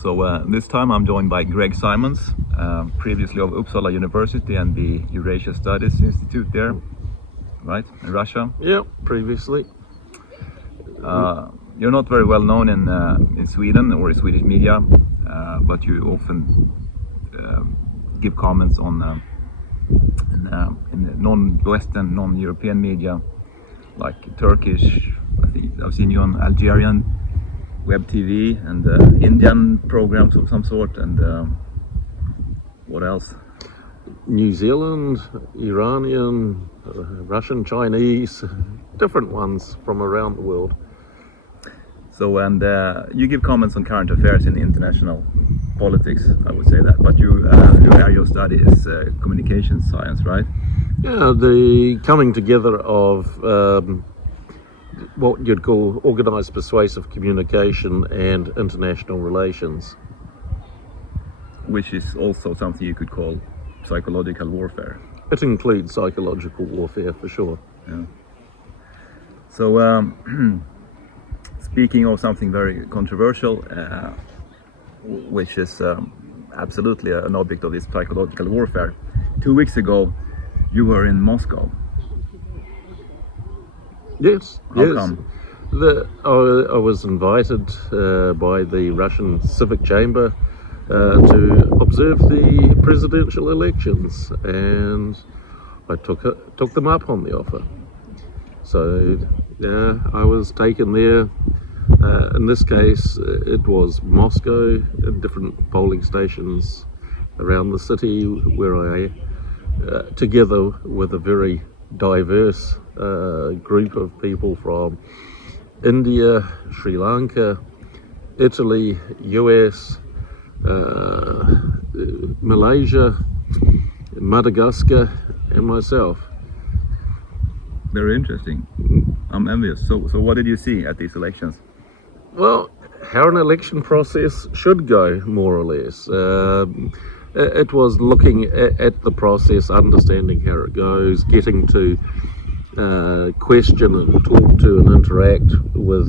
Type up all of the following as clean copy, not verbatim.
So this time I'm joined by Greg Simons, previously of Uppsala University and the Eurasia Studies Institute there, right, in Russia. Yeah, previously. You're not very well known in Sweden or in Swedish media, but you often give comments on in non-Western, non-European media, like Turkish. I think I've seen you on Algerian web TV and Indian programs of some sort, and what else? New Zealand, Iranian, Russian, Chinese, different ones from around the world. So, and you give comments on current affairs in international politics, I would say that, but your area of study is communication science, right? Yeah, the coming together of what you'd call organised persuasive communication and international relations. Which is also something you could call psychological warfare. It includes psychological warfare for sure. Yeah. So, speaking of something very controversial, which is absolutely an object of this psychological warfare, 2 weeks ago you were in Moscow. Yes, How yes. come? I was invited by the Russian Civic Chamber to observe the presidential elections, and I took them up on the offer. So yeah, I was taken there. In this case, it was Moscow, different polling stations around the city, where I, together with a very diverse group of people from India, Sri Lanka, Italy, US, Malaysia, Madagascar, and myself. Very interesting. I'm envious. So what did you see at these elections? Well, how an election process should go, more or less. It was looking at the process, understanding how it goes, getting to question and talk to and interact with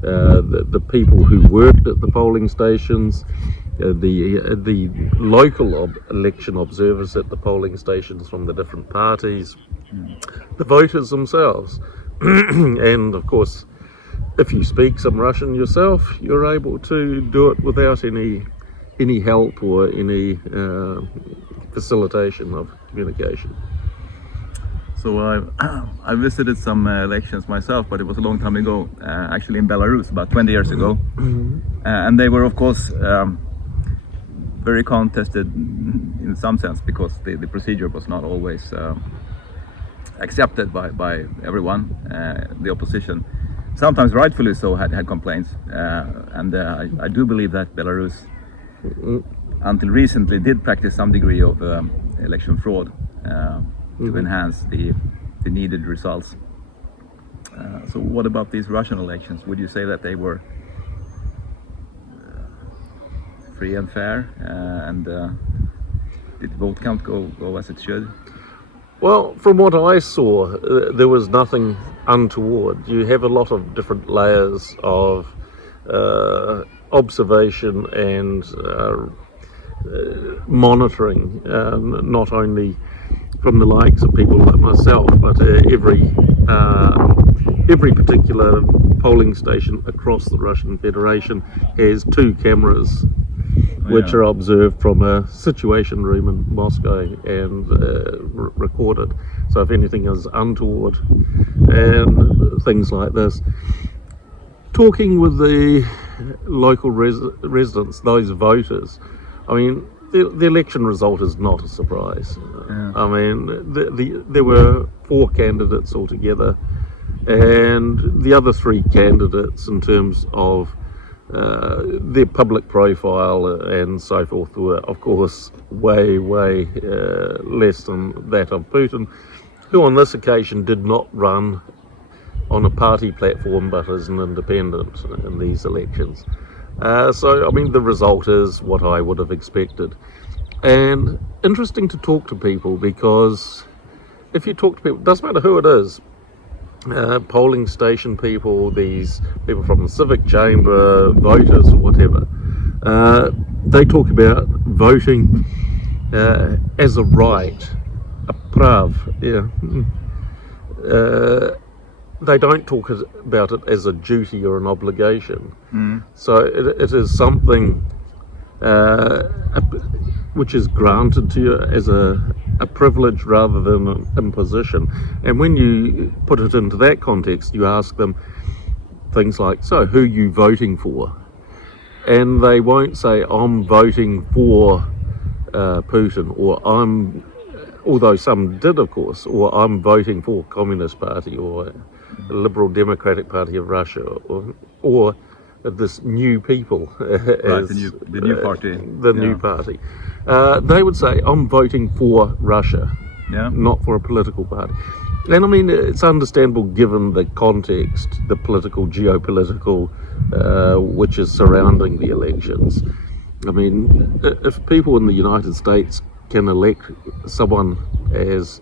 the people who worked at the polling stations, the local election observers at the polling stations from the different parties, the voters themselves. And of course, if you speak some Russian yourself, you're able to do it without any help or any facilitation of communication. So I visited some elections myself, but it was a long time ago, actually in Belarus, about 20 years ago. And they were, of course, very contested in some sense, because the procedure was not always accepted by everyone. The opposition, sometimes rightfully so, had complaints. And I do believe that Belarus, until recently, did practice some degree of election fraud to enhance the needed results. So what about these Russian elections? Would you say that they were free and fair, and did the vote count go as it should? Well, from what I saw, there was nothing untoward. You have a lot of different layers of observation and monitoring, not only from the likes of people like myself, but every particular polling station across the Russian Federation has 2 cameras, which are observed from a situation room in Moscow and recorded. So if anything is untoward and things like this, talking with the local residents, those voters, I mean, the election result is not a surprise. Yeah. I mean, there were 4 candidates altogether, and the other 3 candidates, in terms of their public profile and so forth, were of course way less than that of Putin, who on this occasion did not run on a party platform but as an independent in these elections. So I mean, the result is what I would have expected. And interesting to talk to people, because if you talk to people, it doesn't matter who it is, polling station people, these people from the civic chamber, voters or whatever, They talk about voting as a right, a prav. Yeah. They don't talk about it as a duty or an obligation. So it is something which is granted to you as a privilege rather than an imposition. And when you put it into that context, you ask them things like, so who are you voting for? And they won't say, I'm voting for Putin, or although some did, of course, or I'm voting for Communist Party or the Liberal Democratic Party of Russia, or this new people, Right, the new party. The new party. They would say, I'm voting for Russia, not for a political party. And I mean, it's understandable given the context, the political, geopolitical, which is surrounding the elections. I mean, if people in the United States can elect someone as,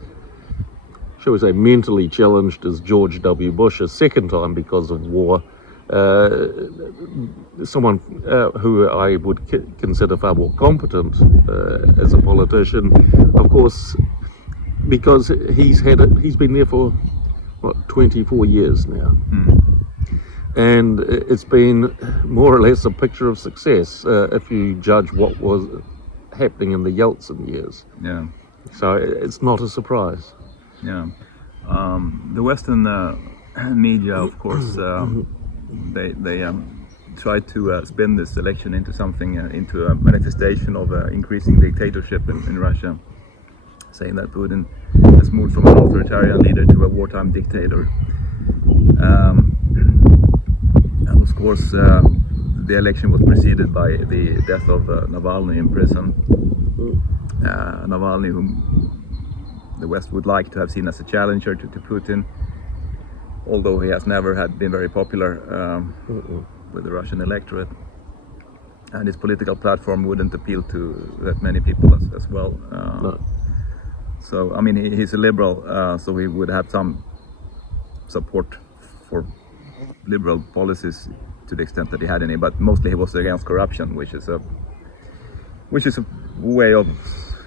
shall we say, mentally challenged as George W. Bush a second time because of war, someone who I would consider far more competent as a politician, of course, because he's been there for 24 years now, and it's been more or less a picture of success if you judge what was happening in the Yeltsin years. Yeah. So it's not a surprise. Yeah. The Western media, of course, they tried to spin this election into something, into a manifestation of increasing dictatorship in Russia, saying that Putin has moved from an authoritarian leader to a wartime dictator. And of course, the election was preceded by the death of Navalny in prison. Navalny, whom the West would like to have seen as a challenger to Putin, although he has never been very popular with the Russian electorate, and his political platform wouldn't appeal to that many people as well. No. So I mean, he's a liberal, so he would have some support for liberal policies to the extent that he had any, but mostly he was against corruption, which is a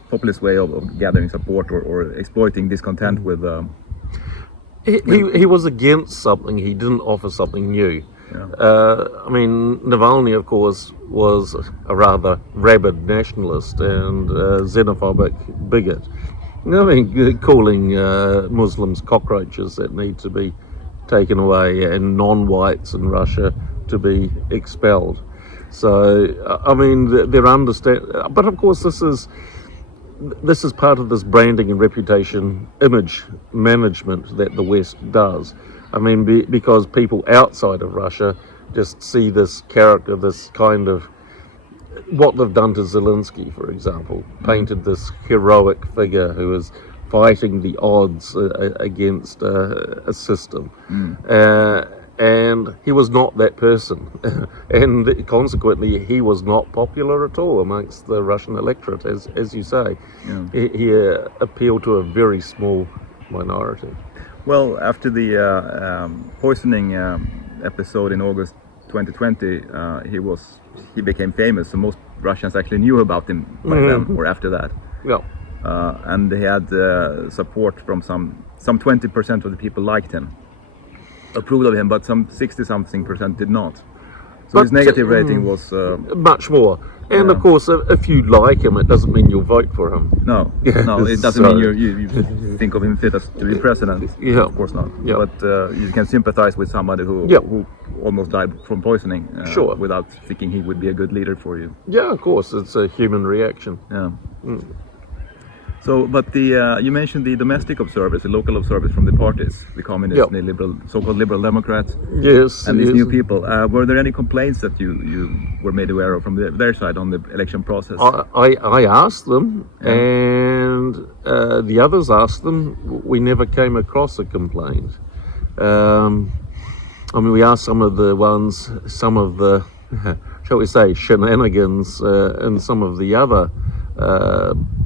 populist way of gathering support or exploiting discontent with. He was against something. He didn't offer something new. Yeah. I mean, Navalny, of course, was a rather rabid nationalist and xenophobic bigot. I mean, calling Muslims cockroaches that need to be taken away and non-whites in Russia to be expelled. So, I mean, they're but of course this is part of this branding and reputation image management that the West does. I mean, because people outside of Russia just see this character, this kind of, what they've done to Zelensky, for example, painted this heroic figure who is fighting the odds against a system. And he was not that person. And consequently, he was not popular at all amongst the Russian electorate, as you say. Yeah. He appealed to a very small minority. Well, after the poisoning episode in August 2020, he became famous, so most Russians actually knew about him by then or after that. Yeah. And he had support from some 20% of the people liked him, approved of him, but some 60-something% did not. So his negative rating was much more. And of course, if you like him, it doesn't mean you'll vote for him. No, it doesn't mean you think of him fit as to be president. Yeah. Of course not. Yeah. But you can sympathize with somebody who almost died from poisoning, sure, without thinking he would be a good leader for you. Yeah, of course, it's a human reaction. Yeah. So, but you mentioned the domestic observers, the local observers from the parties, the communists, the liberal, so-called liberal Democrats, and these new people. Were there any complaints that you were made aware of from their side on the election process? I asked them, and the others asked them. We never came across a complaint. I mean, we asked some of the shall we say, shenanigans in some of the other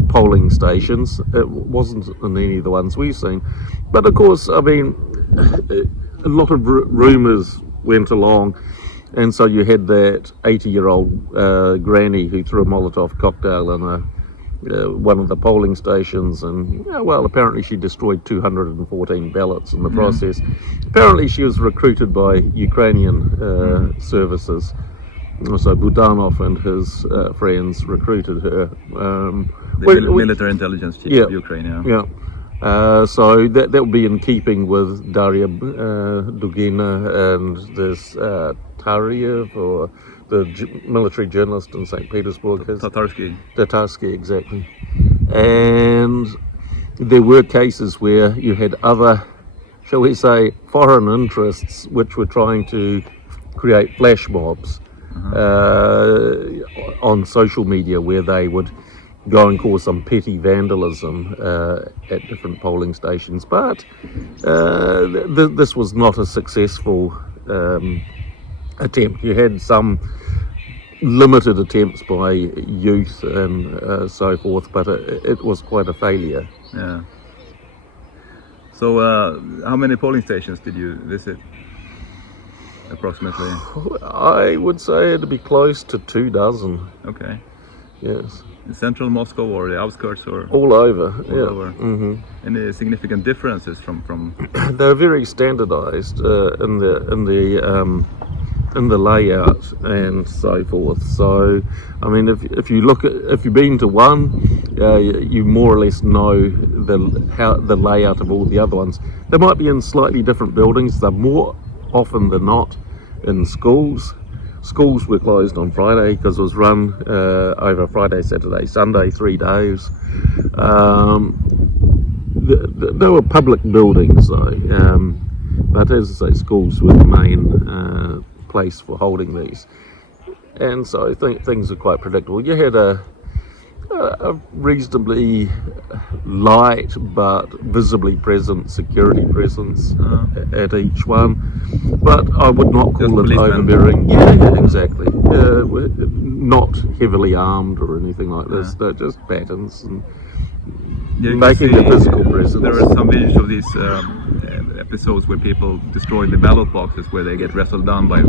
polling stations. It wasn't in any of the ones we've seen, but of course, I mean, a lot of rumours went along And so you had that 80-year-old granny who threw a Molotov cocktail in one of the polling stations, and well, apparently she destroyed 214 ballots in the process. Apparently she was recruited by Ukrainian services. So Budanov and his friends recruited her. Military intelligence chief of Ukraine. So that would be in keeping with Daria Dugina and this Taryev, or the military journalist in St. Petersburg. Tatarsky, exactly. And there were cases where you had other, shall we say, foreign interests which were trying to create flash mobs on social media, where they would go and cause some petty vandalism at different polling stations. But this was not a successful attempt. You had some limited attempts by youth and so forth, but it was quite a failure. Yeah. So how many polling stations did you visit, approximately? I would say it'd be close to 24. Okay. Yes. In central Moscow or the outskirts, or all over? All over. Any significant differences from? They're very standardised in the layout and so forth. So, I mean, if you've been to one, you more or less know the layout of all the other ones. They might be in slightly different buildings. They're more often than not in schools. Schools were closed on Friday because it was run over Friday, Saturday, Sunday, 3 days. They were public buildings though, but as I say, schools were the main place for holding these. And so I think things are quite predictable. You had a reasonably light but visibly present security presence at each one, but I would not call it overbearing. Yeah, exactly. Not heavily armed or anything like this. They're just batons and making the physical presence. There are some videos of these episodes where people destroy the ballot boxes, where they get wrestled down by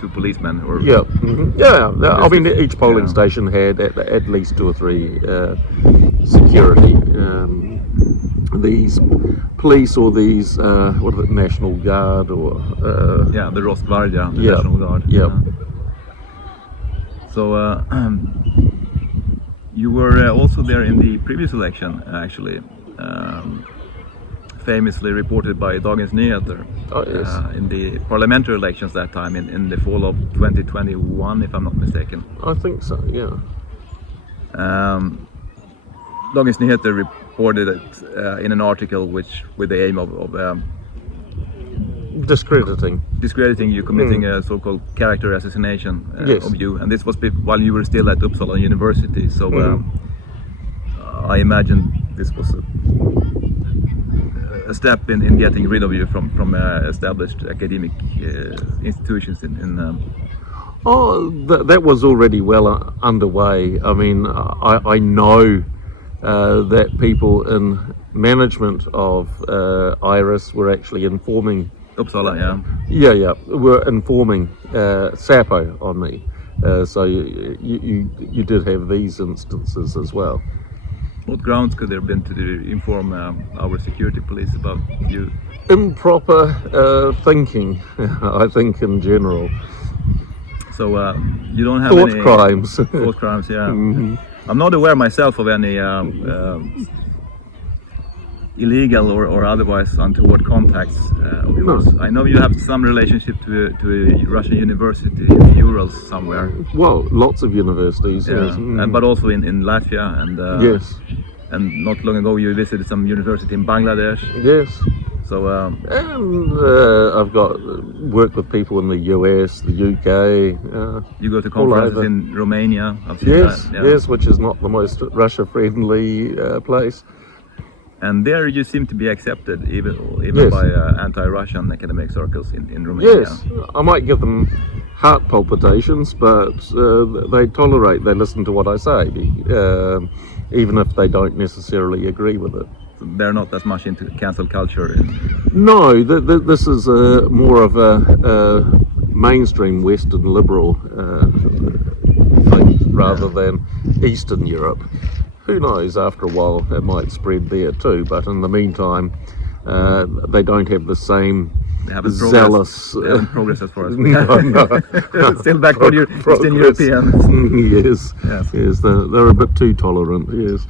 two policemen. Or I mean, each polling station had at least 2 or 3 security. These police or these what are the National Guard or the Rosgvardia, the National Guard. So you were also there in the previous election, actually. Famously reported by Dagens Nyheter in the parliamentary elections that time in the fall of 2021, if I'm not mistaken. I think so, yeah. Dagens Nyheter reported it in an article with the aim of discrediting you, committing a so-called character assassination of you, and this was while you were still at Uppsala University. So I imagine this was a step in getting rid of you from established academic institutions in that was already well underway. I mean, I know that people in management of IRIS were actually informing Uppsala, were informing Sapo on me. So you did have these instances as well. What grounds could there have been to inform our security police about you? Improper thinking, I think, in general. So you don't have thought any crimes. Thought crimes, yeah. I'm not aware myself of any illegal or otherwise untoward contacts of yours. I know you have some relationship to a Russian university in the Urals somewhere. Well, lots of universities, yes. But also in Latvia, and yes. And not long ago you visited some university in Bangladesh. Yes. So and I've got worked with people in the US, the UK. You go to conferences in Romania. I've seen that, yeah. Yes, which is not the most Russia-friendly place. And there you seem to be accepted even by anti-Russian academic circles in Romania. Yes, I might give them heart palpitations, but they tolerate, they listen to what I say, even if they don't necessarily agree with it. So they're not as much into cancel culture? No, this is more of a mainstream Western liberal thing rather than Eastern Europe. Who knows, after a while it might spread there too, but in the meantime they don't have the same zealous... They haven't progressed as far as no. Still backward Eastern Europeans. Yes, yes, they're a bit too tolerant, yes.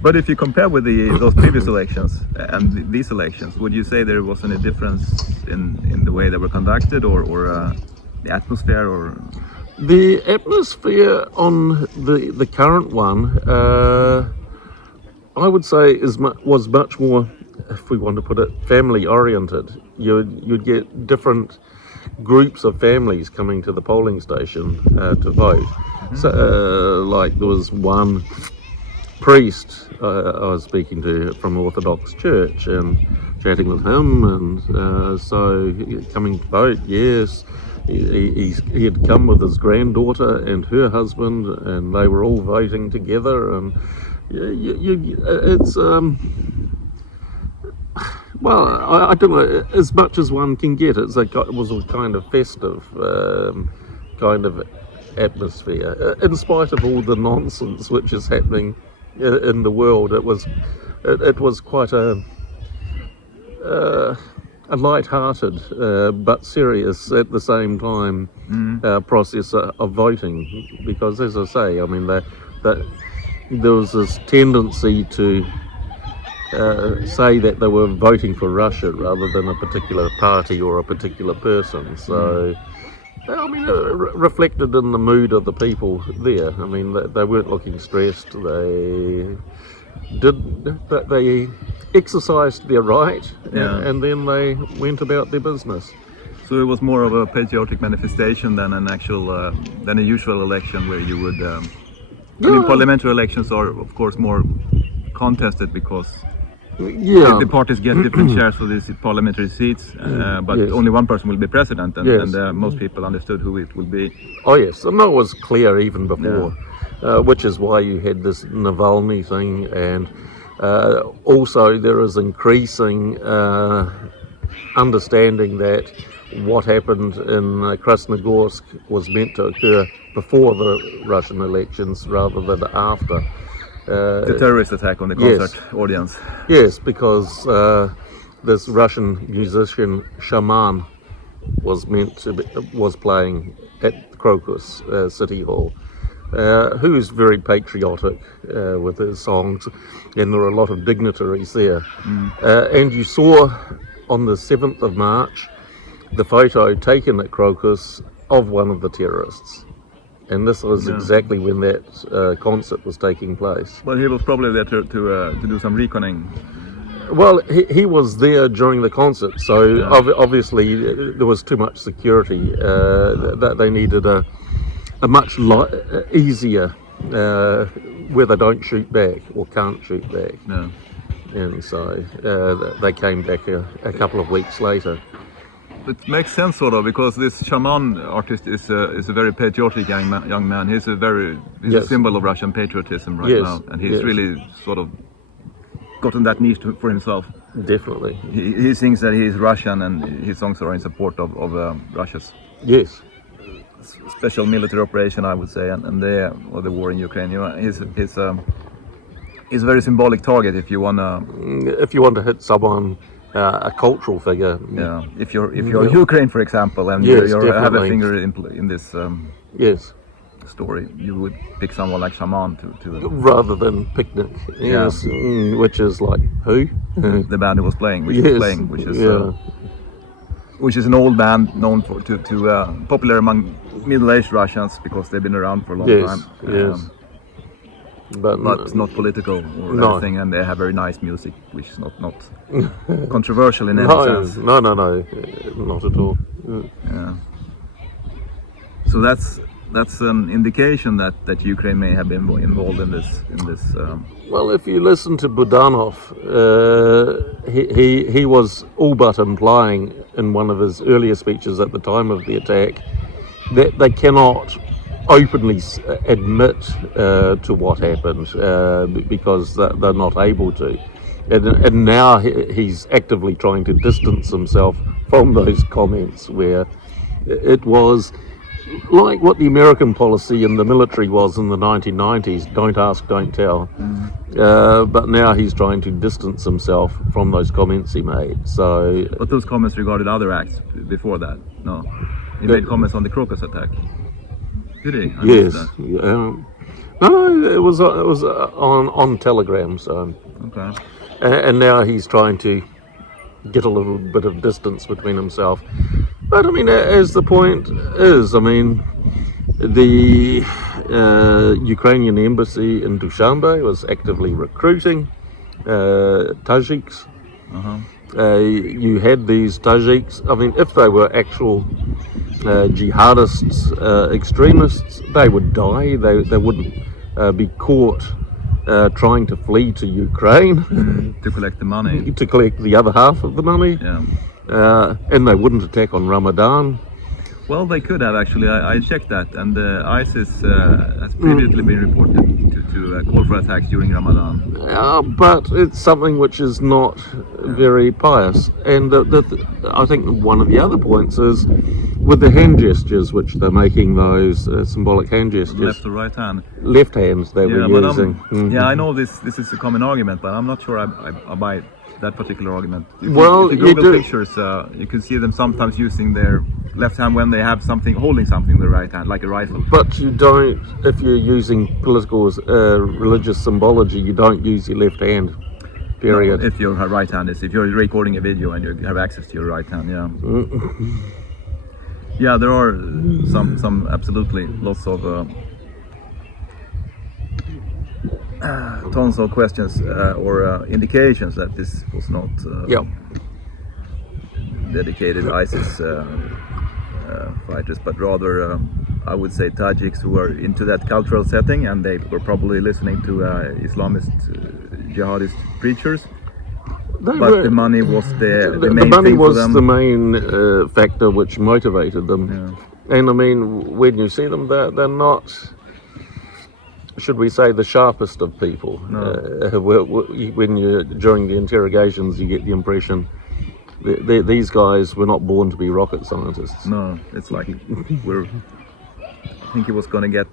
But if you compare with those previous elections and these elections, would you say there was any difference in the way they were conducted, or the atmosphere, or...? The atmosphere on the current one, I would say was much more, if we want to put it, family oriented. You'd get different groups of families coming to the polling station to vote. So, like there was one priest I was speaking to from Orthodox Church and chatting with him, and so coming to vote, yes. He had come with his granddaughter and her husband, and they were all voting together, and it's well, I don't know, as much as one can get. It was a kind of festive kind of atmosphere, in spite of all the nonsense which is happening in the world. It was quite a light-hearted but serious at the same time process of voting, because, as I say, I mean that there was this tendency to say that they were voting for Russia rather than a particular party or a particular person. So I mean, reflected in the mood of the people there. I mean, they weren't looking stressed. They exercised their right, and then they went about their business. So it was more of a patriotic manifestation than an actual, than a usual election where you would. I mean, parliamentary elections are, of course, more contested because the parties get different shares of these parliamentary seats, but only one person will be president, and most people understood who it will be. Oh yes, and that was clear even before, which is why you had this Navalny thing, and also there is increasing understanding that what happened in Krasnogorsk was meant to occur before the Russian elections rather than after. The terrorist attack on the concert audience. Yes, because this Russian musician Shaman was playing at Crocus City Hall, who's very patriotic with his songs, and there are a lot of dignitaries there. And you saw on the 7th of March the photo taken at Crocus of one of the terrorists. And this was exactly when that concert was taking place. Well, he was probably there to do some reconning. Well, he was there during the concert, so obviously there was too much security. That they needed a much easier where they don't shoot back or can't shoot back. No. And so they came back a couple of weeks later. It makes sense, sort of, because this Shaman artist is a very patriotic young man. He's a symbol of Russian patriotism right now, and he's really sort of gotten that niche for himself. Definitely. He sings that he's Russian, and his songs are in support of Russia's special military operation, I would say, and the war in Ukraine. You know, he's a very symbolic target if you wanna hit someone. A cultural figure. Yeah, if you're Ukraine, for example, and you have a finger in this story, you would pick someone like Shaman to rather than Picnic. Yes, which is like who? The band who was playing, which is an old band known to popular among middle-aged Russians because they've been around for a long time. But not political or anything, and they have very nice music, which is not controversial in any sense. No, not at all. Yeah. So that's an indication that Ukraine may have been involved in this. Well, if you listen to Budanov, he was all but implying in one of his earlier speeches at the time of the attack that they cannot openly admit to what happened because they're not able to. And now he's actively trying to distance himself from those comments where it was like what the American policy in the military was in the 1990s, don't ask, don't tell. But now he's trying to distance himself from those comments he made. So, But those comments regarded other acts before that? No. He made comments on the Crocus attack. Did he? I missed yes. that. No, it was on Telegram. So, Okay. and now he's trying to get a little bit of distance between himself. But I mean, as the point is, I mean, the Ukrainian embassy in Dushanbe was actively recruiting Tajiks. You had these Tajiks. I mean, if they were actual jihadists, extremists, they would die. They wouldn't be caught trying to flee to Ukraine To collect the money. to collect the other half of the money. Yeah. And they wouldn't attack on Ramadan. Well, they could have actually. I checked that, and ISIS has previously been reported to call for attacks during Ramadan. But it's something which is not very pious. And I think one of the other points is with the hand gestures, which they're making, those symbolic hand gestures. Left or right hand. Left hands they were but using. yeah, I know this is a common argument, but I'm not sure I buy that particular argument. If Well, you you Google do- pictures, you can see them sometimes using their left hand when they have something, holding something with the right hand, like a rifle. But you don't, if you're using political, religious symbology, you don't use your left hand, period. No, if you're right-handed, if you're recording a video and you have access to your right hand, yeah. Yeah, there are some absolutely lots of tons of questions or indications that this was not Yeah. dedicated ISIS fighters, but rather I would say Tajiks who were into that cultural setting, and they were probably listening to Islamist jihadist preachers. But the money was the main the money thing was for them. the main factor which motivated them. Yeah. And I mean, when you see them, they're not, should we say, the sharpest of people. No. When you during the interrogations, you get the impression these guys were not born to be rocket scientists. No, it's like I think he was going to get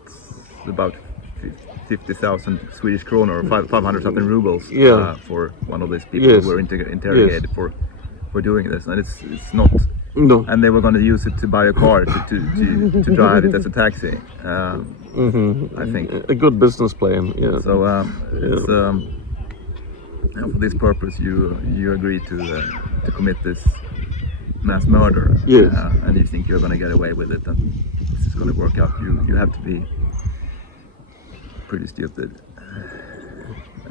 about 50,000 Swedish kronor or 500 something rubles for one of these people Yes. who were interrogated for doing this, and it's not. No. And they were going to use it to buy a car to drive it as a taxi. I think. A good business plan. Yeah. So it's, for this purpose, you agree to commit this mass murder. Yes. And you think you're going to get away with it, and this is going to work out. You have to be pretty stupid,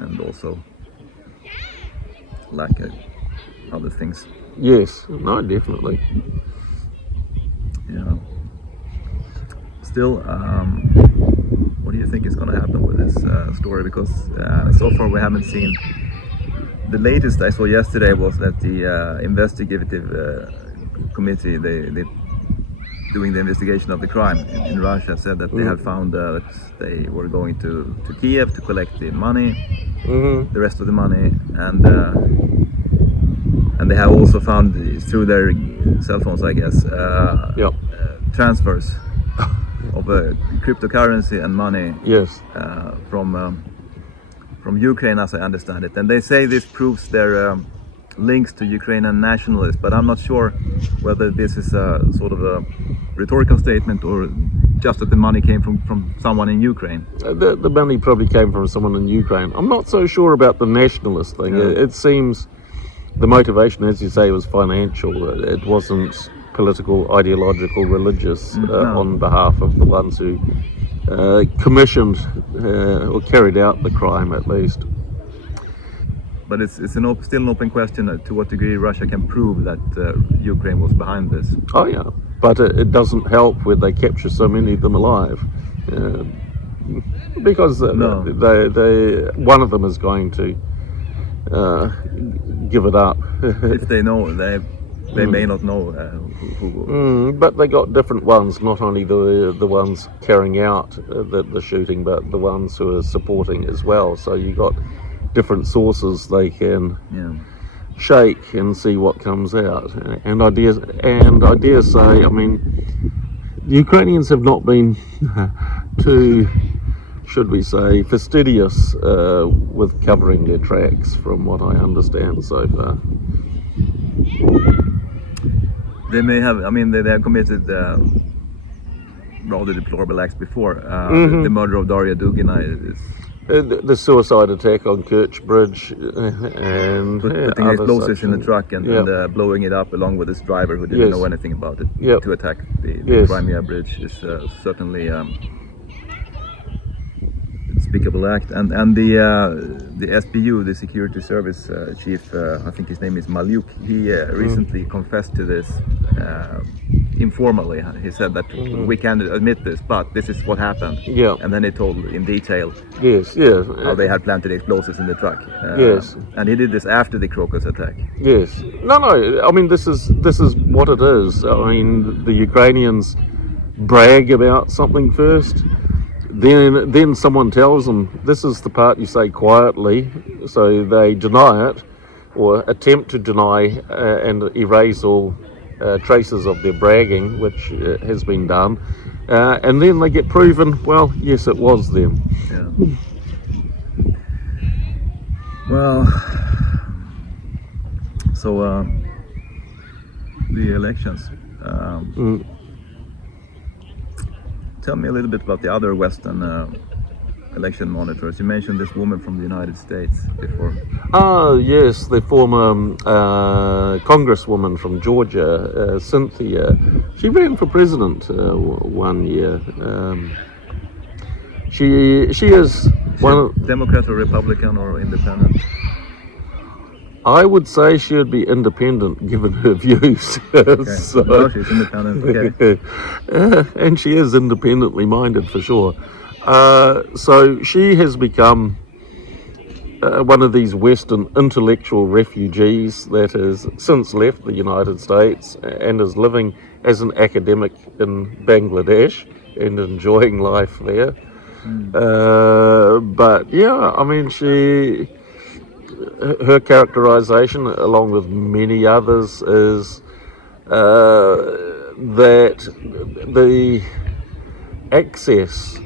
and also lack other things. Yes. No, definitely. Yeah. Still, what do you think is going to happen with this story? Because so far we haven't seen. The latest I saw yesterday was that the investigative committee, they doing the investigation of the crime in Russia, said that they had found that they were going to Kiev to collect the money, the rest of the money, and they have also found through their cell phones, I guess, transfers of cryptocurrency and money. Yes. From Ukraine, as I understand it, and they say this proves their links to Ukrainian nationalists, but I'm not sure whether this is a sort of a rhetorical statement or just that the money came from someone in Ukraine. The money probably came from someone in Ukraine. I'm not so sure about the nationalist thing. Yeah. It seems the motivation, as you say, was financial. It wasn't political, ideological, religious on behalf of the ones who commissioned or carried out the crime, at least. But it's still an open question to what degree Russia can prove that Ukraine was behind this. Oh yeah, but it doesn't help when they capture so many of them alive, because they one of them is going to give it up. If they know, they may not know who. But they got different ones, not only the ones carrying out the shooting, but the ones who are supporting as well. So you got different sources they can Yeah. shake and see what comes out. And I dare say, I mean, the Ukrainians have not been too, should we say, fastidious with covering their tracks, from what I understand so far. They may have, I mean, they have committed rather deplorable acts before. The murder of Daria Dugina is The suicide attack on Kerch Bridge and putting other explosives such in the truck and blowing it up along with his driver who didn't Yes. know anything about it Yep. to attack the Yes. Crimea bridge is certainly despicable act. And the SBU, the security service chief, I think his name is Malyuk, he recently confessed to this informally. He said that we can't admit this, but this is what happened. Yeah. And then he told in detail Yes, yeah. how they had planted explosives in the truck. Yes. And he did this after the Crocus attack. Yes. No. I mean, this is what it is. I mean, the Ukrainians brag about something first, then someone tells them this is the part you say quietly, so they deny it or attempt to deny and erase all traces of their bragging, which has been done, and then they get proven. Well, yes, it was them. Yeah. Well, so the elections. Tell me a little bit about the other Western election monitors. You mentioned this woman from the United States before. Yes, the former congresswoman from Georgia, Cynthia. She ran for president one year. She is one. Democrat or Republican or independent? I would say she would be independent given her views. Okay. So, No, she's independent. Okay. and she is independently minded for sure. So she has become one of these Western intellectual refugees that has since left the United States and is living as an academic in Bangladesh and enjoying life there. But yeah, I mean, her characterization, along with many others, is that the access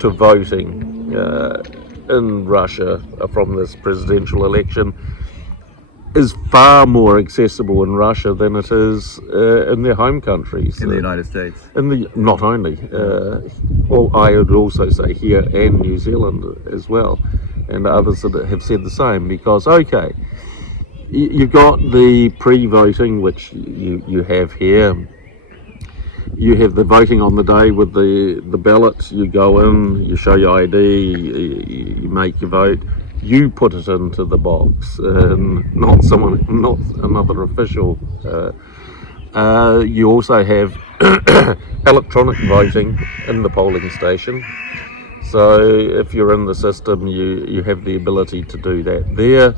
to voting in Russia from this presidential election is far more accessible in Russia than it is in their home countries. In the United States. Not only, well, I would also say here and New Zealand as well, and others that have said the same, because okay, you've got the pre-voting, which you have here. You have the voting on the day with the ballot. You go in, you show your ID, you make your vote, you put it into the box, not another official. You also have electronic voting in the polling station. So if you're in the system, you have the ability to do that there.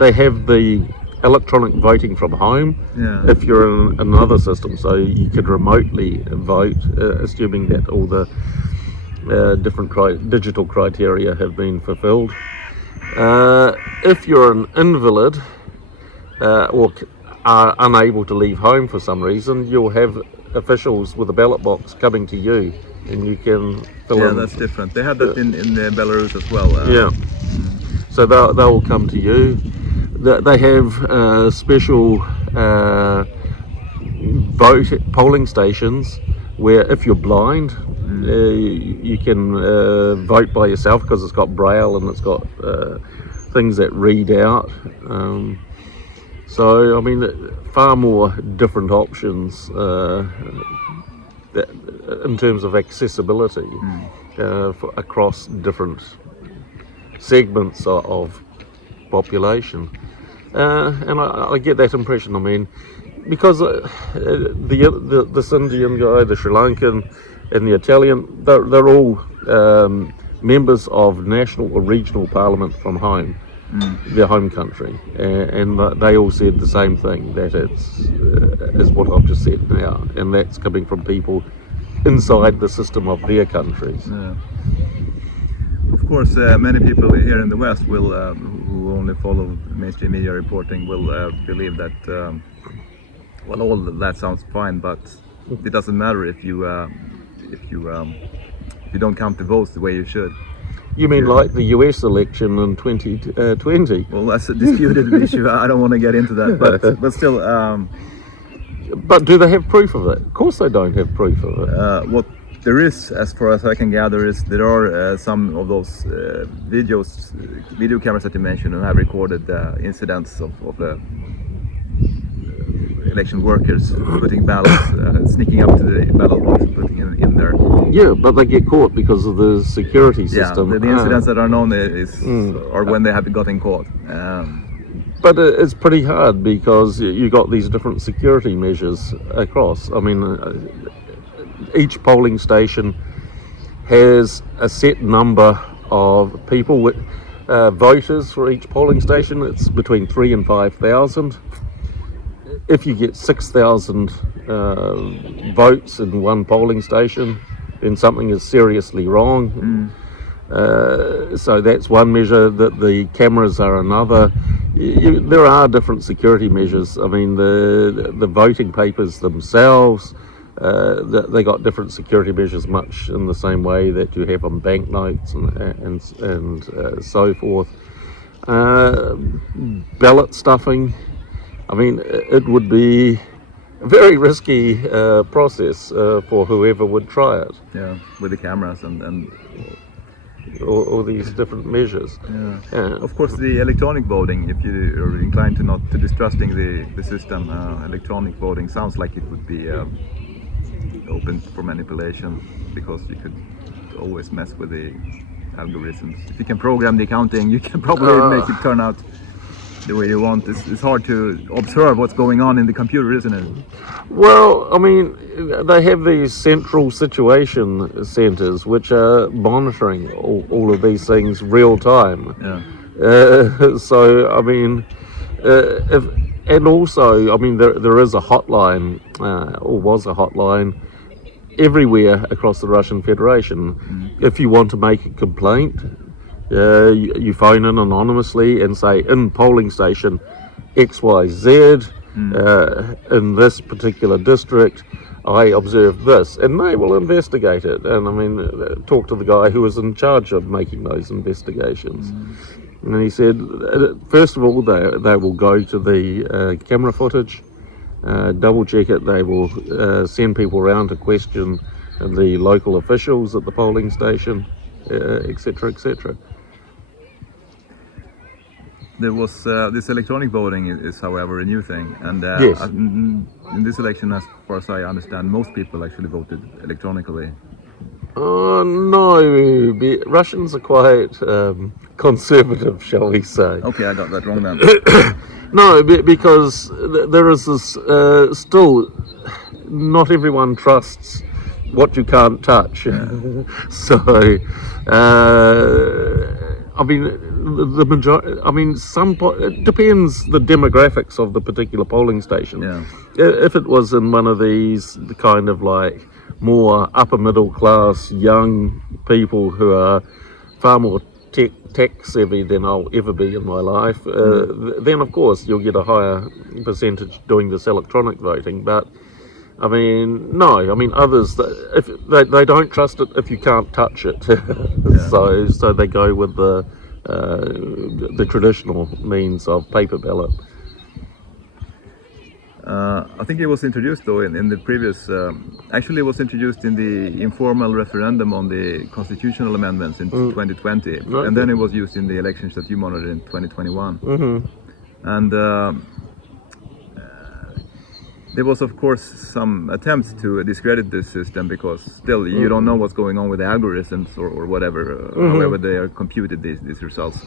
They have the electronic voting from home if you're in another system, so you could remotely vote, assuming that all the different digital criteria have been fulfilled. If you're an invalid or are unable to leave home for some reason, you'll have officials with a ballot box coming to you, and you can fill in. Yeah, that's different. They had that in Belarus as well. So they'll come to you. They have special polling stations where if you're blind, you can vote by yourself, because it's got braille and it's got things that read out. So, I mean, far more different options in terms of accessibility across different segments of population. And I get that impression. I mean, because this Indian guy, the Sri Lankan, and the Italian, they're all members of national or regional parliament from home, their home country, and they all said the same thing, that is what I've just said now, and that's coming from people inside the system of their countries. Yeah. Of course, many people here in the West will, who only follow mainstream media reporting, will believe that well, all that sounds fine, but it doesn't matter if you don't count the votes the way you should. You mean like the US election in 2020? Well, that's a disputed issue. I don't want to get into that, but still. But do they have proof of it? Of course they don't have proof of it. What there is, as far as I can gather, is there are some of those video cameras that you mentioned and have recorded incidents of the election workers putting ballots, sneaking up to the ballot box and putting it in there. Yeah, but they get caught because of the security system. Yeah, the incidents that are known are when they have gotten caught. But it's pretty hard because you got these different security measures across. I mean, each polling station has a set number of people with voters for each polling station. It's between 3,000 and 5,000. If you get 6,000 votes in one polling station, then something is seriously wrong. So that's one measure. That the cameras are another. There are different security measures. I mean, the voting papers themselves, they got different security measures, much in the same way that you have on banknotes and so forth. Ballot stuffing. I mean, it would be a very risky process for whoever would try it. Yeah, with the cameras and all these different measures. Yeah. Of course, the electronic voting, if you are inclined to distrusting the system, electronic voting sounds like it would be open for manipulation, because you could always mess with the algorithms. If you can program the counting, you can probably make it turn out the way you want. It's hard to observe what's going on in the computer, isn't it? Well, I mean, they have these central situation centers which are monitoring all of these things real time. Yeah. So, I mean, and also, I mean, there is a hotline, or was a hotline, everywhere across the Russian Federation. If you want to make a complaint, you phone in anonymously and say, in polling station XYZ, in this particular district, I observed this, and they will investigate it. And I mean, talk to the guy who was in charge of making those investigations. And he said, first of all, they will go to the camera footage, double check it. They will send people around to question the local officials at the polling station, etc., etc. There was this electronic voting is, however, a new thing, and yes. In this election, as far as I understand, most people actually voted electronically. No, Russians are quite conservative, shall we say. Okay, I got that wrong then. No, because there is this, still, not everyone trusts what you can't touch. Yeah. So, I mean, the majority, I mean, it depends the demographics of the particular polling station. Yeah. If it was in one of these kind of like more upper middle class young people who are far more tech savvy than I'll ever be in my life, then of course you'll get a higher percentage doing this electronic voting. But I mean, no, I mean others, if they don't trust it if you can't touch it. Yeah. So they go with the traditional means of paper ballot. I think it was introduced though in the previous, actually it was introduced in the informal referendum on the constitutional amendments in 2020, and then it was used in the elections that you monitored in 2021. And there was of course some attempts to discredit this system, because still you don't know what's going on with the algorithms or whatever, however they are computed, these results.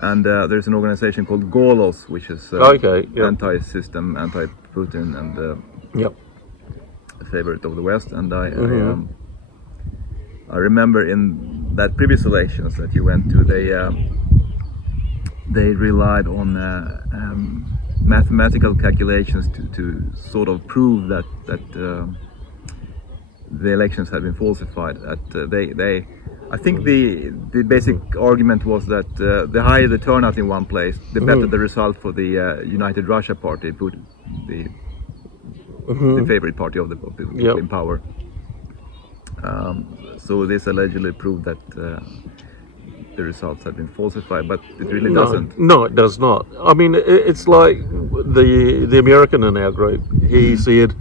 And there's an organization called Golos, which is anti-system, anti-Putin, and a favorite of the West. And I remember in that previous elections that you went to, they relied on mathematical calculations to sort of prove that the elections had been falsified. That I think the basic argument was that the higher the turnout in one place, the better the result for the United Russia party, the favorite party of the people in power. So this allegedly proved that the results have been falsified, but it really doesn't. No, it does not. I mean, it's like the American in our group. He said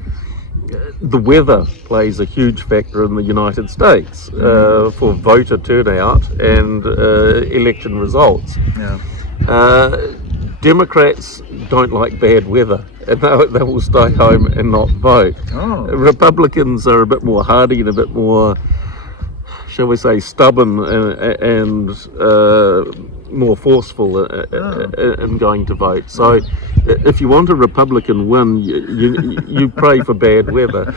the weather plays a huge factor in the United States for voter turnout and election results. Yeah. Democrats don't like bad weather, and they will stay home and not vote. Oh. Republicans are a bit more hardy and a bit more, shall we say, stubborn and more forceful in going to vote. So if you want a Republican win, you pray for bad weather.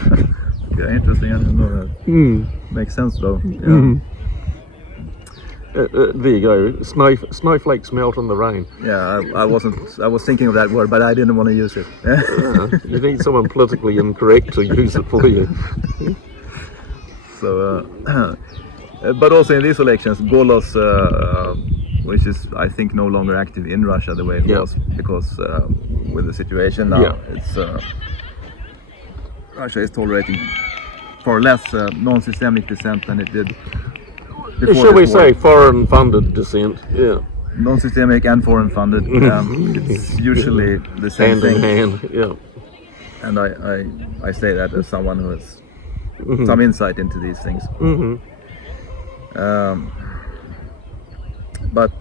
Okay, interesting. I didn't know that. Makes sense though. Yeah. There you go. Snowflakes melt in the rain. Yeah, I was thinking of that word, but I didn't want to use it. You need someone politically incorrect to use it for you. So, but also in these elections, Golos, which is I think no longer active in Russia the way it was, because with the situation now, it's Russia is tolerating far less non-systemic dissent than it did before. Shall we say foreign-funded dissent? Yeah. Non-systemic and foreign-funded. It's usually the same thing. Hand in hand. Yeah. And I say that as someone who has some insight into these things. But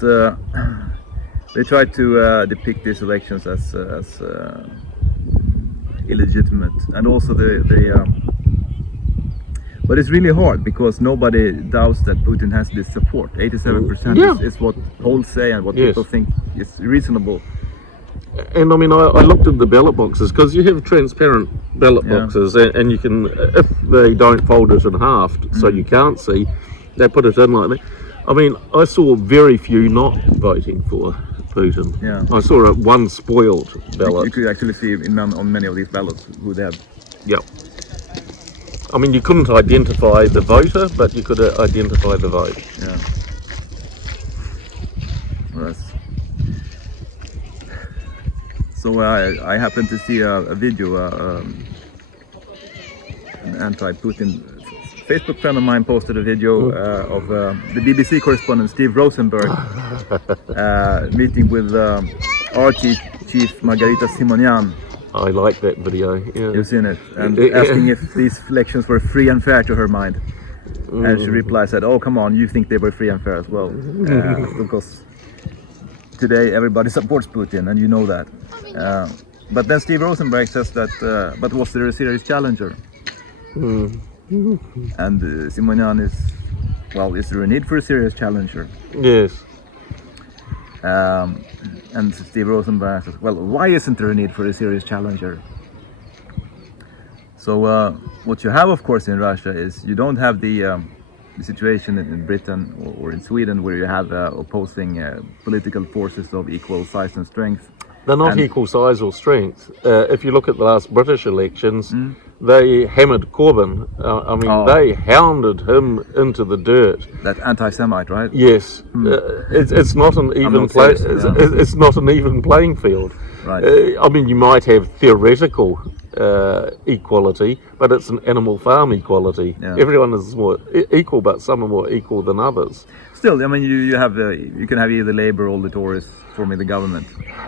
they try to depict these elections as illegitimate, and also but it's really hard because nobody doubts that Putin has this support. 87% is what polls say and what people think is reasonable. And I mean, I looked at the ballot boxes, because you have transparent ballot boxes, and you can, if they don't fold it in half so you can't see, they put it in like that. I mean, I saw very few not voting for Putin. Yeah. I saw one spoiled ballot. You could actually see on many of these ballots who they have. Yep. I mean, you couldn't identify the voter, but you could identify the vote. Yeah. Well, so I happened to see a video, an anti-Putin Facebook friend of mine posted a video of the BBC correspondent Steve Rosenberg meeting with RT chief Margarita Simonian. I like that video. Yeah. You've seen it, and asking if these elections were free and fair to her mind, and she replied, said, "Oh, come on, you think they were free and fair as well, because today everybody supports Putin, and you know that." But then Steve Rosenberg says that, but was there a serious challenger? And Simonian is, well, is there a need for a serious challenger? Yes. And Steve Rosenberg says, well, why isn't there a need for a serious challenger? So what you have, of course, in Russia is you don't have the situation in Britain or in Sweden where you have opposing political forces of equal size and strength. They're not equal size or strength. If you look at the last British elections, they hammered Corbyn. I mean, they hounded him into the dirt. That anti-Semite, right? Yes. It's not an even it's not an even playing field. Right. I mean, you might have theoretical equality, but it's an animal farm equality. Yeah. Everyone is more equal, but some are more equal than others. Still, I mean, you can have either Labour or the Tories forming the government.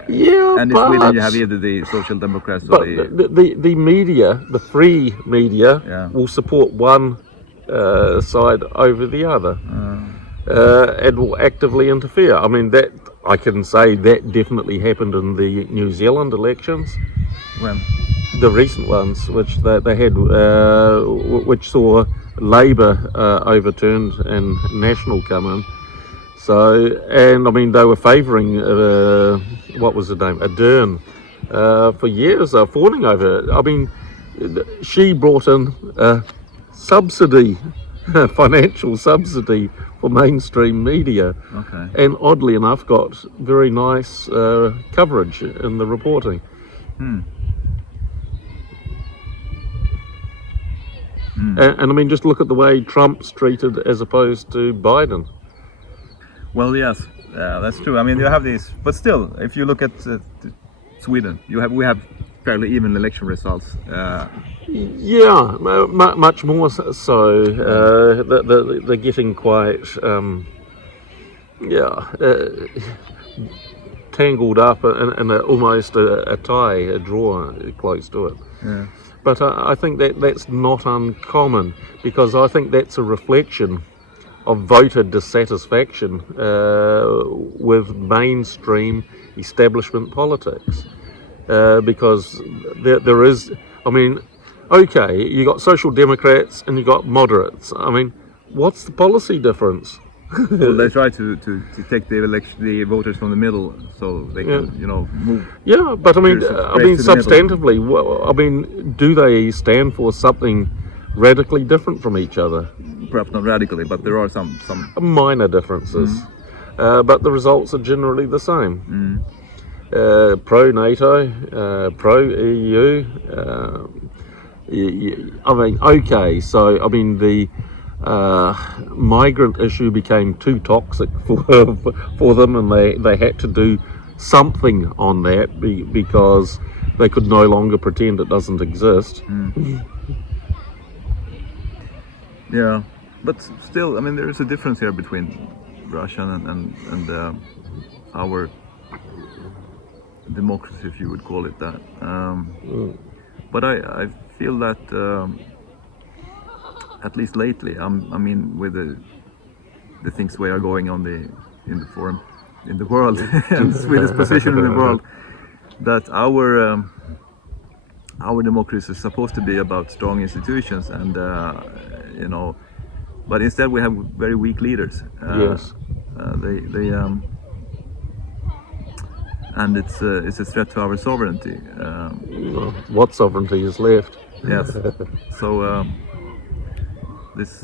Yeah, and in Sweden you have either the Social Democrats or the media, the free media, will support one side over the other, and will actively interfere. I mean, that I can say that definitely happened in the New Zealand elections. When? The recent ones, which they had, which saw Labour overturned and National come in. So, and I mean, they were favouring, what was her name, Ardern, for years, fawning over it. I mean, she brought in subsidy, financial subsidy for mainstream media, and oddly enough got very nice coverage in the reporting. And I mean, just look at the way Trump's treated as opposed to Biden. Well, yes, that's true. I mean, you have these, but still, if you look at Sweden, we have fairly even election results. Yeah, much more so. They're getting quite, tangled up in almost a tie, a draw close to it. Yeah. But I think that's not uncommon, because I think that's a reflection of voter dissatisfaction with mainstream establishment politics. Because there is, I mean, okay, you got social democrats and you got moderates. I mean, what's the policy difference? Well, they try to take the voters from the middle, so they can, move. Yeah, but I mean, substantively, I mean, do they stand for something radically different from each other? Perhaps not radically, but there are some minor differences. But the results are generally the same. Pro NATO, pro EU. I mean, okay, so I mean the migrant issue became too toxic for them, and they had to do something on that because they could no longer pretend it doesn't exist. Yeah, but still, I mean, there is a difference here between Russia and our democracy, if you would call it that. But I feel that at least lately, I mean, with the things we are going on in the world and Sweden's position in the world, that our democracy is supposed to be about strong institutions, and but instead we have very weak leaders. Yes. And it's a threat to our sovereignty. What sovereignty is left? Yes. So this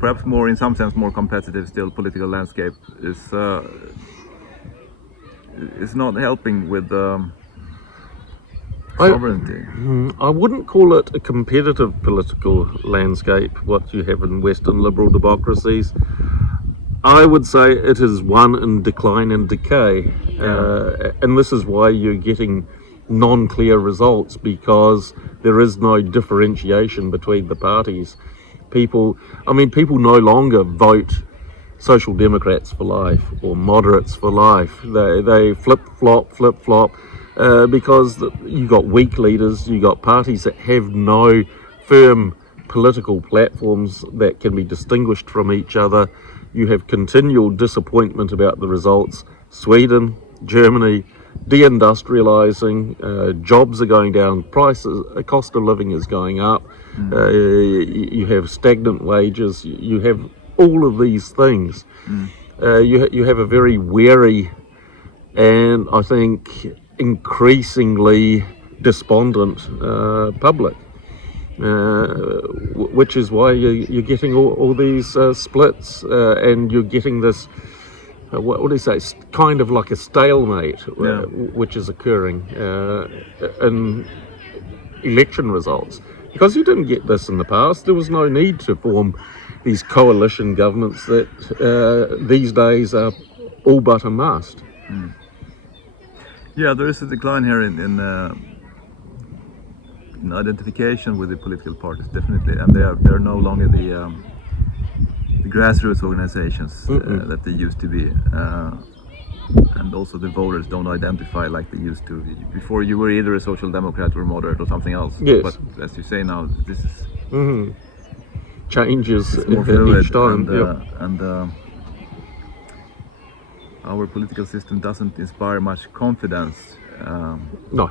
perhaps more in some sense more competitive still political landscape is not helping with sovereignty. I wouldn't call it a competitive political landscape, what you have in Western liberal democracies. I would say it is one in decline and decay. And this is why you're getting non-clear results, because there is no differentiation between the parties. People no longer vote Social Democrats for life or moderates for life. They flip-flop, because you got weak leaders, you got parties that have no firm political platforms that can be distinguished from each other. You have continual disappointment about the results. Sweden, Germany, deindustrializing, jobs are going down, prices, cost of living is going up, you have stagnant wages, you have all of these things. You have a very wary and I think increasingly despondent public. Which is why you're getting all these splits, and you're getting this, what do you say, kind of like a stalemate, which is occurring in election results. Because you didn't get this in the past. There was no need to form these coalition governments that these days are all but a must. Yeah, there is a decline here in identification with the political parties, definitely, and they're no longer the grassroots organizations that they used to be, and also the voters don't identify like they used to. Before, you were either a social democrat or moderate or something else. Yes. But as you say now, this is changes more fluid, each time. and our political system doesn't inspire much confidence. No.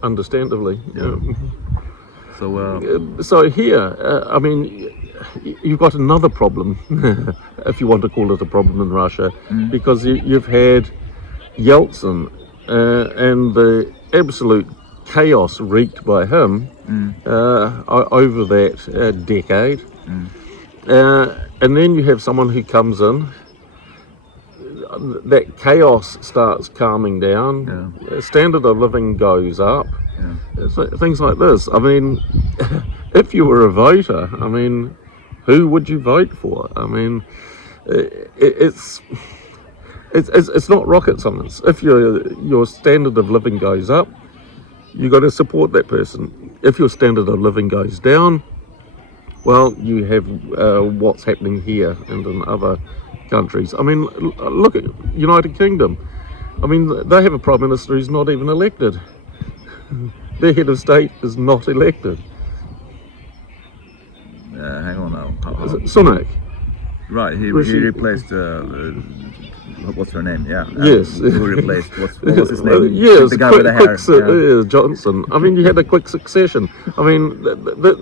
Understandably. So here, I mean, you've got another problem, if you want to call it a problem in Russia, because you've had Yeltsin and the absolute chaos wreaked by him over that decade, and then you have someone who comes in. That chaos starts calming down, standard of living goes up, things like this. I mean, if you were a voter, I mean, who would you vote for? I mean, it's not rocket science. If your standard of living goes up, you got to support that person. If your standard of living goes down, well, you have what's happening here and in other countries. I mean, look at United Kingdom. I mean, they have a prime minister who's not even elected. Their head of state is not elected. Hang on now. Sunak. Right, he replaced. What's her name? Yeah. Yes. Who replaced? What was his name? Yes, the guy with the hair. Johnson. I mean, you had a quick succession. I mean,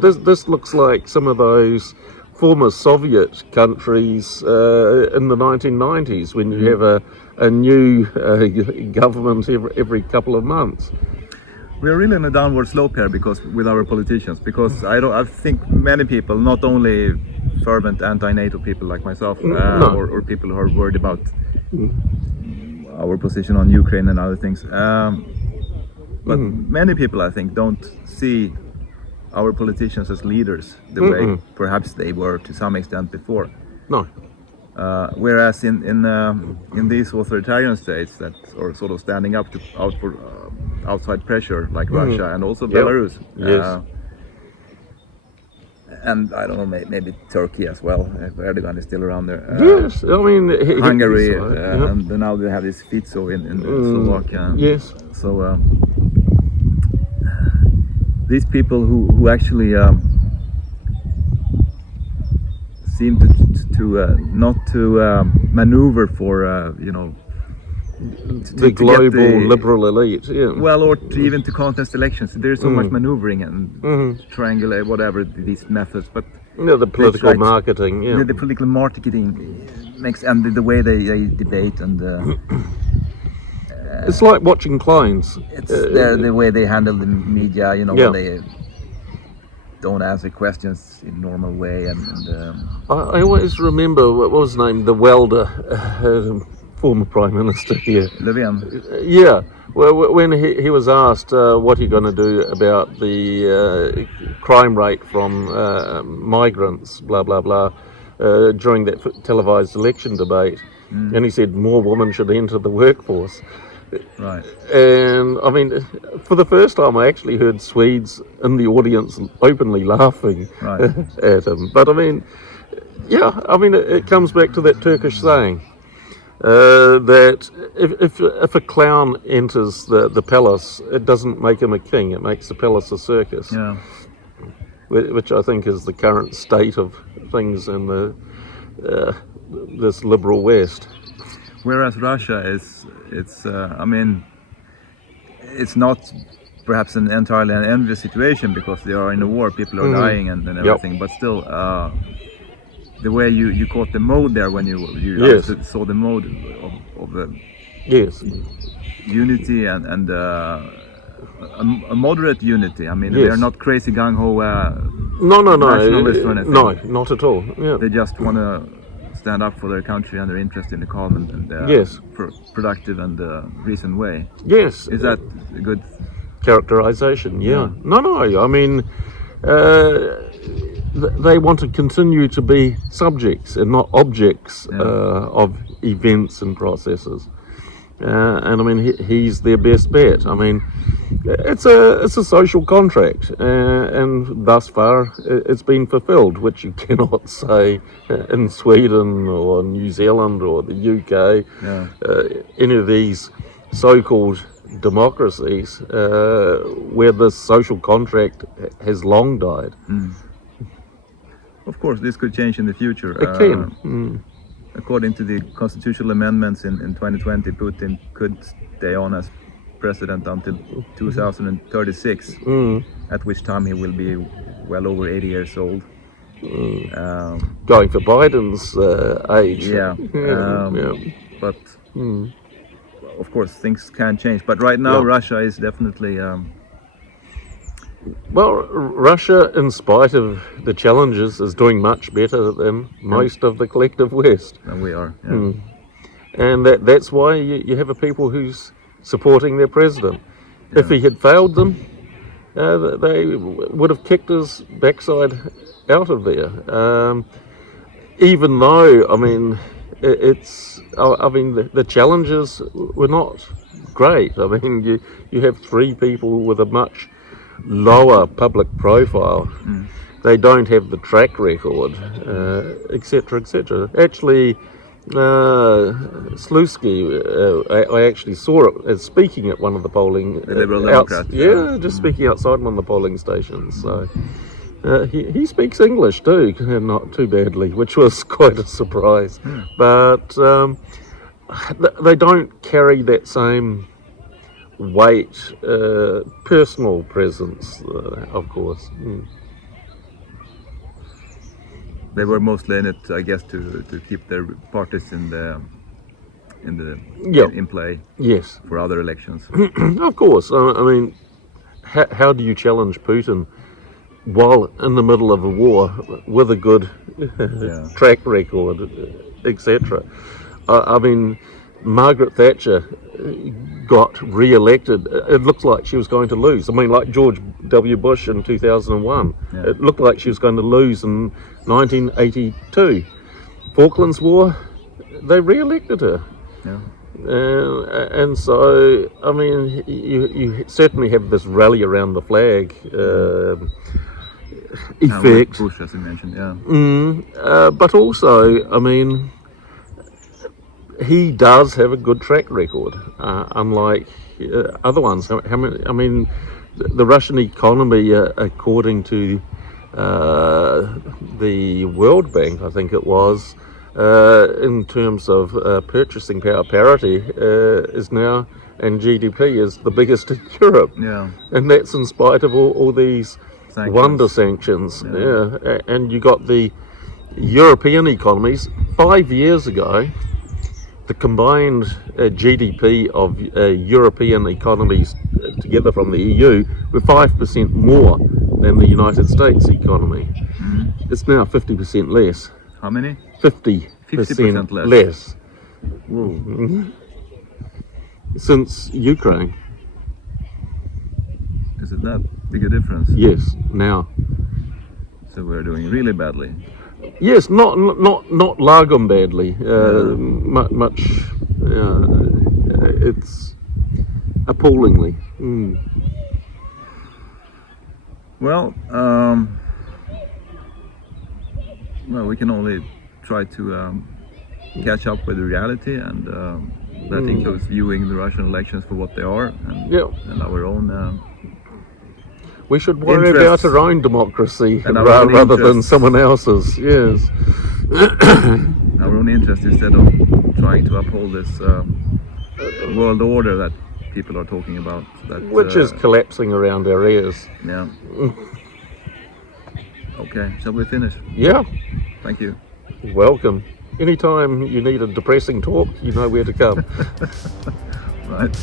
this looks like some of those former Soviet countries in the 1990s when you have a new government every couple of months. We're really on a downward slope here with our politicians, because I think many people, not only fervent anti-NATO people like myself, or people who are worried about our position on Ukraine and other things, but many people, I think, don't see our politicians as leaders the way perhaps they were to some extent before. No. Whereas in these authoritarian states that are sort of standing up for outside pressure, like Russia and also Belarus, Yes. and I don't know, maybe Turkey as well. Erdogan is still around there. Yes, I mean Hungary, and now they have this Fico in Slovakia. Yes. So these people who actually seem to not to maneuver for the global liberal elite, well, or even to contest elections. There's so much maneuvering and triangulate whatever these methods, but the political marketing, the political marketing makes, and the way they debate, and it's like watching clones. It's the way they handle the media, when they don't answer questions in normal way, and I always remember what was his name, the welder, former prime minister here. Löfven. Yeah, well, when he was asked what are you going to do about the crime rate from migrants, blah blah blah, during that televised election debate, and he said more women should enter the workforce. Right. And I mean, for the first time, I actually heard Swedes in the audience openly laughing at him. But I mean, it comes back to that Turkish saying that if a clown enters the palace, it doesn't make him a king; it makes the palace a circus. Yeah. Which I think is the current state of things in this liberal West. Whereas Russia it's not perhaps entirely an envious situation, because they are in a war, people are dying and everything, but still, the way you caught the mode there when you saw the mode of the unity and a moderate unity. I mean, they are not crazy gung-ho nationalists or anything. No, not at all. Yeah. They just want to stand up for their country and their interest in a calm and productive and reasoned way. Yes. Is that a good characterization? Yeah. No. I mean, they want to continue to be subjects and not objects of events and processes. And I mean, he's their best bet. I mean, it's a social contract, and thus far it's been fulfilled, which you cannot say in Sweden or New Zealand or the UK, any of these so-called democracies where the social contract has long died. Of course, this could change in the future. It can. According to the constitutional amendments in 2020, Putin could stay on as president until 2036, at which time he will be well over 80 years old. Going for Biden's age. But of course things can change. But right now Russia is definitely... Well, Russia, in spite of the challenges, is doing much better than most of the collective West. And we are. And that's why you have a people who's supporting their president. If he had failed them, they would have kicked his backside out of there. Even though, I mean, the challenges were not great. I mean, you have three people with a much lower public profile. They don't have the track record, etc., etc. Actually, Slutsky, I actually saw it as speaking at one of the polling. The Liberal Democrat. Just speaking outside one of the polling stations. So he speaks English too, not too badly, which was quite a surprise. But they don't carry that same weight, personal presence, of course. They were mostly in it, I guess, to keep their parties in play. Yes. For other elections. Of course. I mean, how do you challenge Putin while in the middle of a war with a good track record, etc.? I mean, Margaret Thatcher got re-elected. It looked like she was going to lose. I mean, like George W. Bush in 2001. It looked like she was going to lose in 1982. Falklands War, they re-elected her. And so, I mean, you certainly have this rally around the flag effect. Like Bush, as you mentioned, but also, I mean, he does have a good track record, unlike other ones. How many? I mean, the Russian economy, according to the World Bank, I think it was, in terms of purchasing power parity, is now, and GDP is the biggest in Europe. And that's in spite of all these wonder sanctions. And you got the European economies. 5 years ago, the combined GDP of European economies together from the EU were 5% more than the United States economy. It's now 50% less. How many? 50% less. Whoa. Since Ukraine. Is it that big a difference? Yes, now. So we're doing really badly. Yes, not lagom badly. Much. It's appallingly. Well, we can only try to catch up with the reality, and that includes viewing the Russian elections for what they are, and our own. We should worry about our own democracy and rather than someone else's. Yes. Our own interest, instead of trying to uphold this world order that people are talking about, which is collapsing around our ears. Okay, shall we finish? Yeah. Thank you. Welcome. Anytime you need a depressing talk, you know where to come. Right.